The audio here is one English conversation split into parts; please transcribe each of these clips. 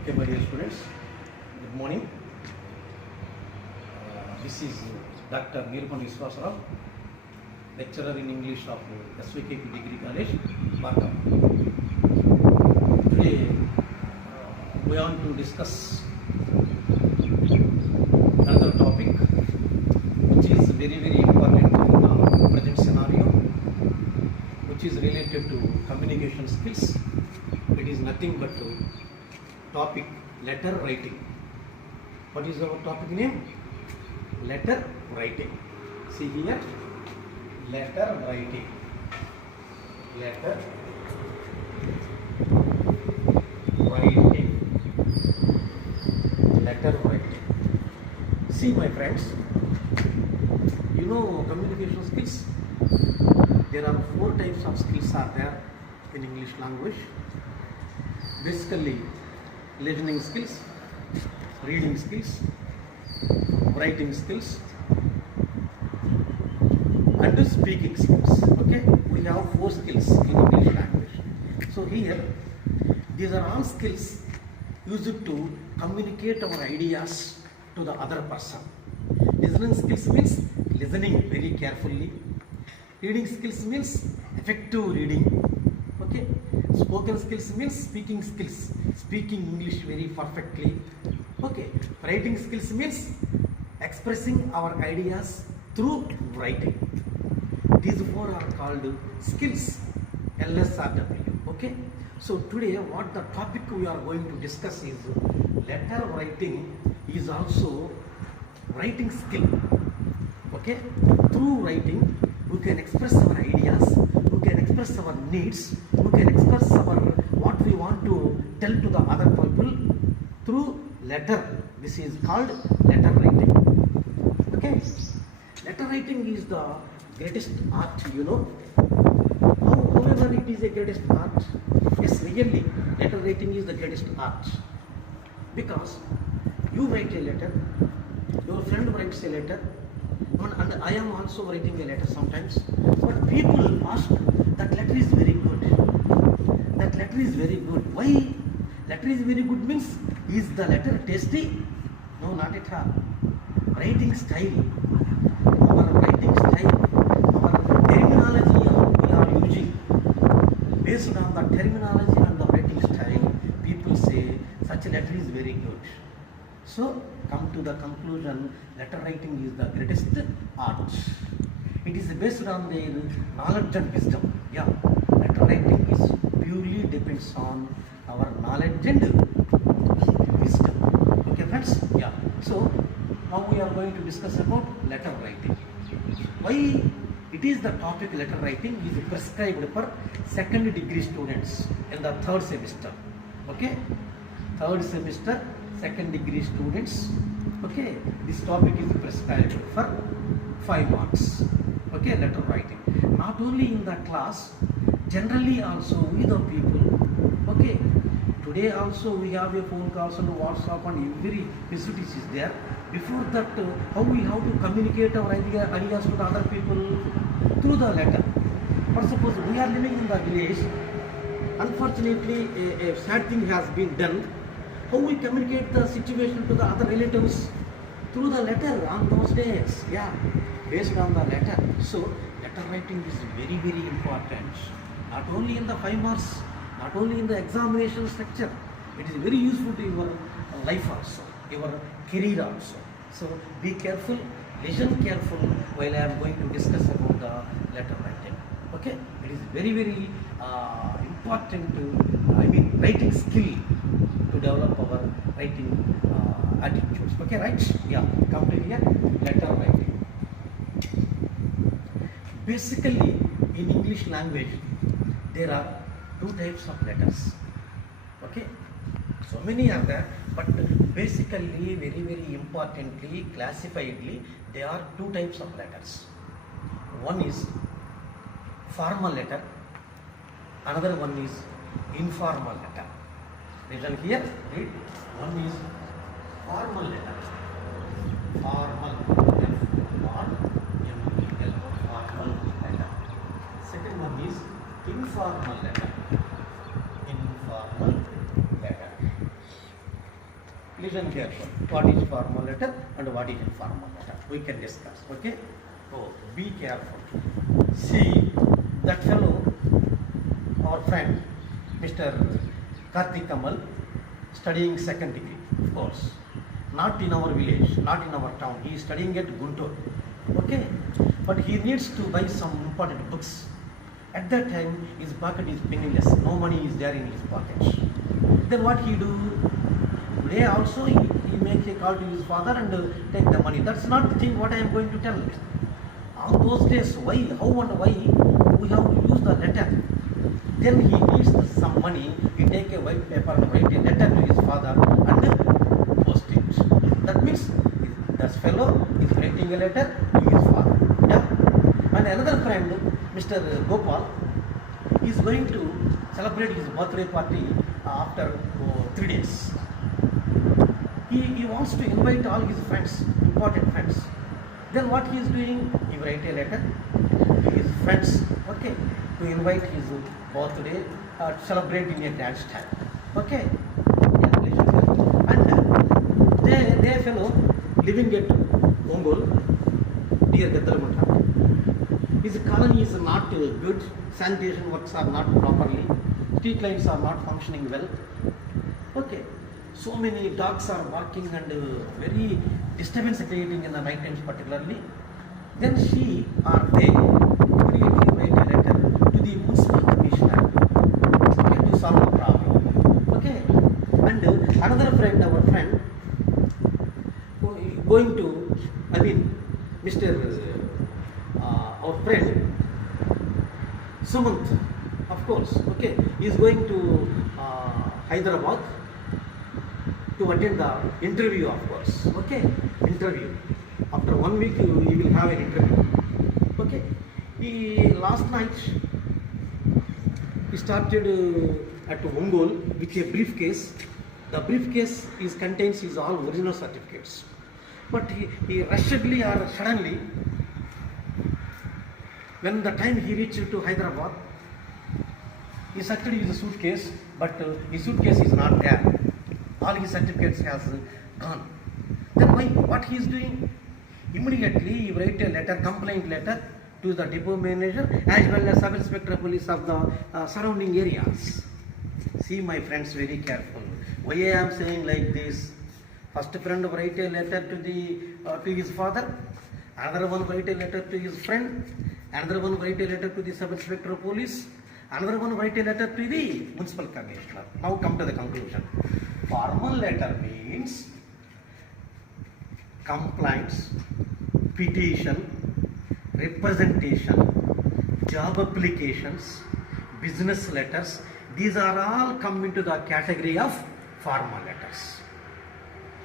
Okay, my dear students, good morning. This is Dr. Nirmal Viswasarao, lecturer in English of SVKP Degree College, Markham. Today, we want to discuss another topic which is very important in the present scenario, which is related to communication skills. It is nothing but topic letter writing. What is our topic name? Letter writing. See here, letter writing. Letter writing. Letter writing. See, my friends, you know communication skills. There are 4 types of skills are there in English language. Basically, listening skills, reading skills, writing skills, and speaking skills. Okay, we have 4 skills in English language. So here, these are all skills used to communicate our ideas to the other person. Listening skills means listening very carefully. Reading skills means effective reading. Okay, spoken skills means speaking skills, speaking English very perfectly. Okay, writing skills means expressing our ideas through writing. These 4 are called skills, LSRW. Okay, so today what the topic we are going to discuss is letter writing is also writing skill. Okay, through writing we can express our ideas, we can express our needs, we can express our what we want to tell to the other people through letter. This is called letter writing. Okay, letter writing is the greatest art, you know. However, it is a greatest art. Yes, really, letter writing is the greatest art, because you write a letter, your friend writes a letter, and I am also writing a letter sometimes. But people ask, that letter is very good. That letter is very good. Why? Letter is very good means, is the letter tasty? No, not at all. Writing style. Our writing style, our terminology we are using. Based on the terminology and the writing style, people say such a letter is very good. So, come to the conclusion, letter writing is the greatest art. It is based on their knowledge and wisdom. Yeah, letter writing is purely depends on our knowledge and wisdom. Okay, friends? Yeah. So, now we are going to discuss about letter writing. Why it is the topic letter writing is prescribed for 2nd degree students in the 3rd semester. Okay? 3rd semester, 2nd degree students. Okay, this topic is prescribed for 5 marks. Okay, letter writing. Not only in the class, generally also we the people. Okay, today also we have a phone calls and WhatsApp and every facilities is there. Before that, how we have to communicate our ideas to the other people through the letter. For suppose we are living in the village, unfortunately a sad thing has been done. How we communicate the situation to the other relatives? Through the letter on those days. Yeah, based on the letter. So, letter writing is very important. Not only in the 5 marks, not only in the examination structure, it is very useful to your life also, your career also. So, be careful, listen careful while I am going to discuss about the letter writing. Okay, it is very important, writing skill to develop our writing attitudes. Okay, right? Yeah, complete here, letter writing. Basically, in English language, there are 2 types of letters. Okay, so many are there, but basically, very importantly, classifiedly, there are 2 types of letters. One is formal letter, another one is informal letter. Listen here, read. One is formal letter. Formal, F-O-R-M-E-L, formal letter. Second one is informal letter. Informal letter. Listen careful. What is formal letter and what is informal letter? We can discuss. Okay. Oh, be careful. See that fellow, our friend, Mr. Karthik Kamal, studying second degree, of course. Not in our village, not in our town. He is studying at Guntur. Okay. But he needs to buy some important books. At that time, his pocket is penniless. No money is there in his pocket. Then what he do? Today also he makes a call to his father and take the money. That's not the thing what I am going to tell. All those days, why, how and why we have to use the letter. Then he needs some money. He take a white paper and write a letter to his father and post it. That means this fellow is writing a letter to his father. Yeah. And another friend, Mr. Gopal, is going to celebrate his birthday party after 3 days. He wants to invite all his friends, important friends. Then what he is doing? He write a letter to his friends, okay, to invite his birthday, celebrate in a dance style. Okay. Yeah, and they fellow living at Ongol, near Gattalamata. His colony is not good, sanitation works are not properly, street lights are not functioning well. Okay. So many dogs are barking and very disturbance creating in the night times particularly. Then she or they immediately write a letter to the municipal commissioner, okay, to solve the problem. Okay. And another friend, our friend, going to, Mr. Our friend Sumant, of course, okay, he is going to Hyderabad to attend the interview, of course. Okay, interview. After 1 week, he will have an interview. Okay. Last night, he started at Ongol with a briefcase. The briefcase contains his all original certificates. But he rushedly or suddenly, when the time he reached to Hyderabad, he searched his suitcase, but his suitcase is not there. All his certificates has gone. Then what he is doing? Immediately he write a letter, complaint letter to the depot manager as well as sub-inspector of police of the surrounding areas. See my friends, very careful. Why I am saying like this? First friend write a letter to his father, another one write a letter to his friend, another one write a letter to the sub-inspector of police, another one write a letter to the municipal commissioner. Now come to the conclusion. Formal letter means complaints, petition, representation, job applications, business letters. These are all come into the category of formal letters.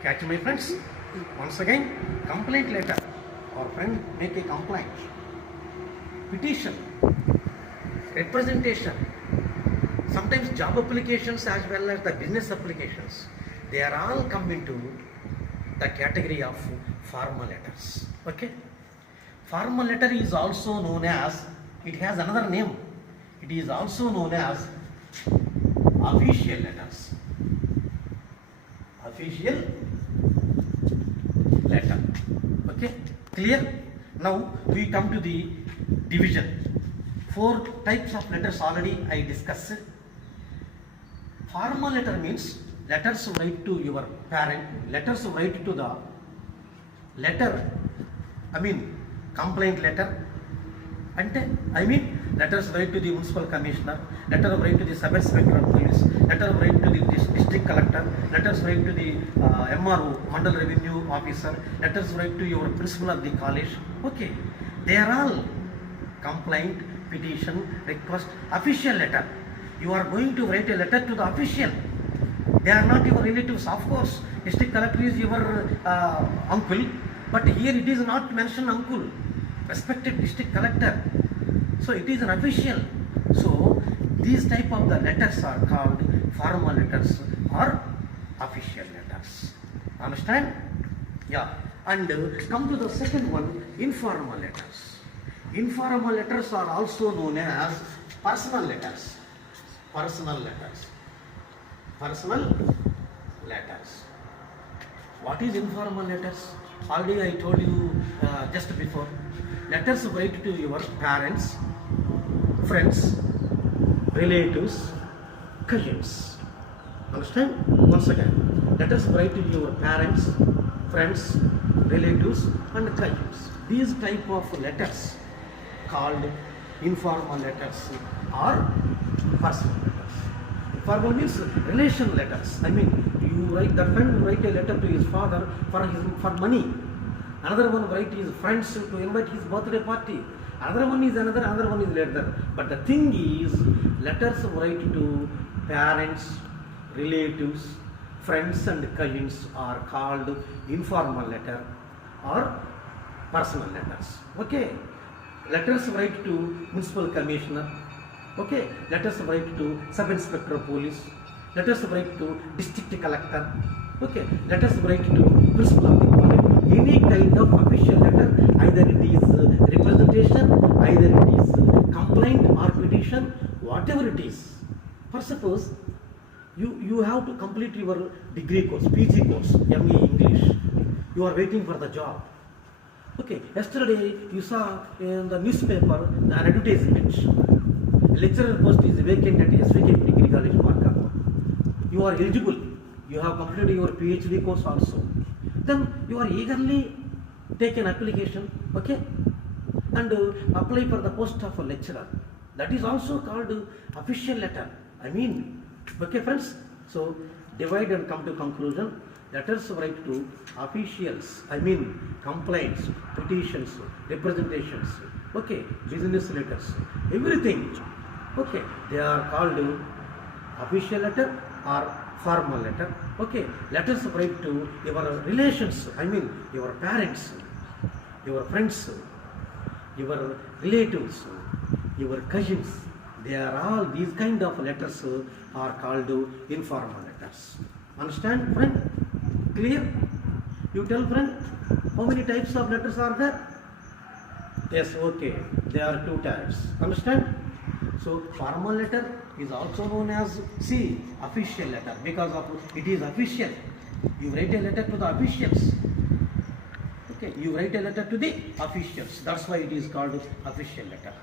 Catch my friends? Once again, complaint letter. Our friend make a complaint. Petition, representation, sometimes job applications as well as the business applications. They are all come into the category of formal letters. Okay? Formal letter is also known as, it has another name. It is also known as official letters. Official letter. Okay? Clear? Now we come to the division. 4 types of letters already I discussed. Formal letter means letters write to your parent, letters write to the complaint letter, and letters write to the municipal commissioner, letter write to the sub-inspector of police, letter write to the district collector, letters write to the MRO, Mandal Revenue Officer, letters write to your principal of the college. Okay, they are all complaint, petition, request, official letter. You are going to write a letter to the official. They are not your relatives, of course. District collector is your uncle, but here it is not mentioned uncle. Respected district collector. So it is an official. So these type of the letters are called formal letters or official letters. Understand? Yeah. And come to the second one, informal letters. Informal letters are also known as personal letters. Personal letters. Personal letters. What is informal letters? Already I told you just before. Letters write to your parents, friends, relatives, cousins. Understand? Once again, letters write to your parents, friends, relatives, and cousins. These type of letters called informal letters or personal letters. Informal means relation letters. I mean, you write, the friend will write a letter to his father for money. Another one write his friends to invite his birthday party. Another one is letter. But the thing is, letters write to parents, relatives, friends and cousins are called informal letter or personal letters. Okay. Letters write to municipal commissioner. Okay. Letters write to sub inspector of police. Letters write to district collector. Okay. Letters write to principal of the college. Any kind of official letter, either it is representation, either it is complaint or petition, whatever it is. For suppose you have to complete your degree course, PG course, ME English. You are waiting for the job. Okay, yesterday you saw in the newspaper the advertisement. Lecturer post is vacant at SVK Degree College, Markapur. You are eligible. You have completed your PhD course also. Then you are eagerly take an application, okay, and apply for the post of a lecturer. That is also called official letter. I mean, okay, friends. So divide and come to conclusion. Letters write to officials. I mean, complaints, petitions, representations. Okay, business letters, everything. Okay, they are called official letter or formal letter. Okay, letters write to your relations. I mean, your parents, your friends, your relatives, your cousins. They are all these kind of letters are called informal letters. Understand, friend? Clear? You tell, friend, how many types of letters are there? Yes, okay. There are two types. Understand? So formal letter is also known as official letter, because of it is official. You write a letter to the officials. Okay, you write a letter to the officials. That's why it is called official letter.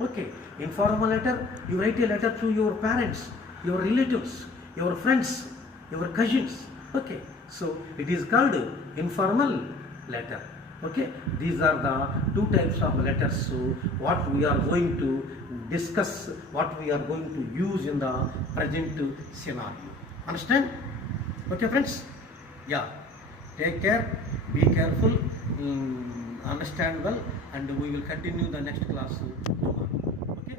Okay, informal letter, you write a letter to your parents, your relatives, your friends, your cousins. Okay, so it is called informal letter. Okay, these are the two types of letters. So what we are going to discuss, what we are going to use in the present scenario. Understand? Okay, friends? Yeah. Take care, be careful, understand well, and we will continue the next class tomorrow. Okay?